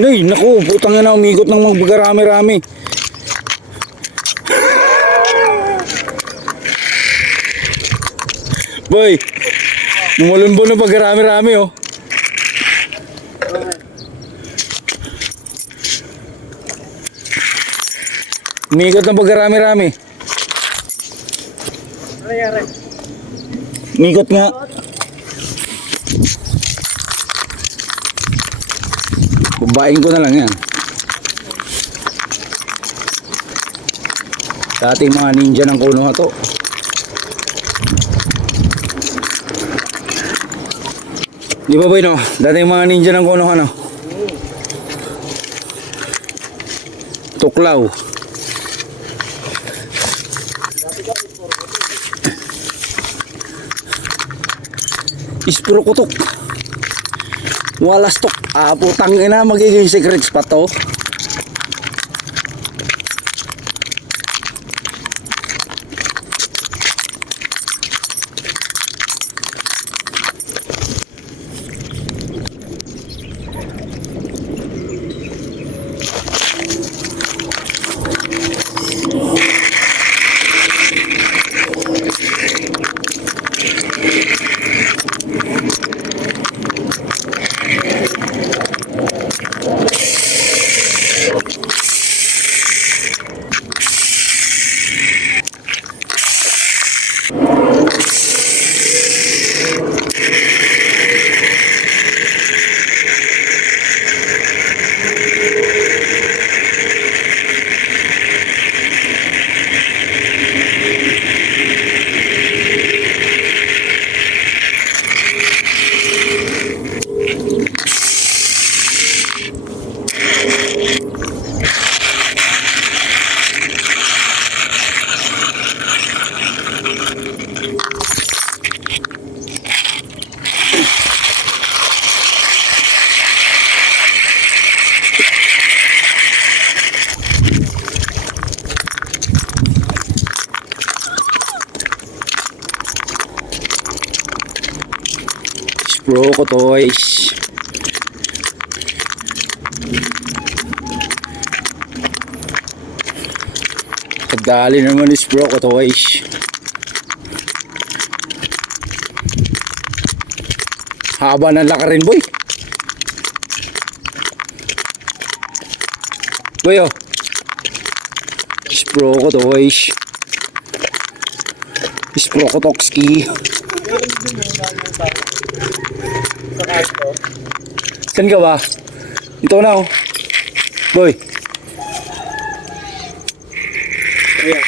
Nay, naku, putang ina, umigot ng magbagarami-rami. Boy, mumulunbo ng pagkarami-rami, oh. Umigot ng pagkarami-rami. Umigot nga. Babain ko na lang yan. Sa ating mga ninja ng Konoha to. Di ba boy no? Dating mga ninja ng Konoha no? Tuklaw. Ispuro kutok. Walas tok. Putang ina, magiging secret spot to. Bro ko toys. Pagdali naman is bro ko toys. Haba ng lakarin boy. Boy oh. Is bro ko toys. Is bro ko tokski. Saan ka ba? Ito na oh. Boy. Ayan.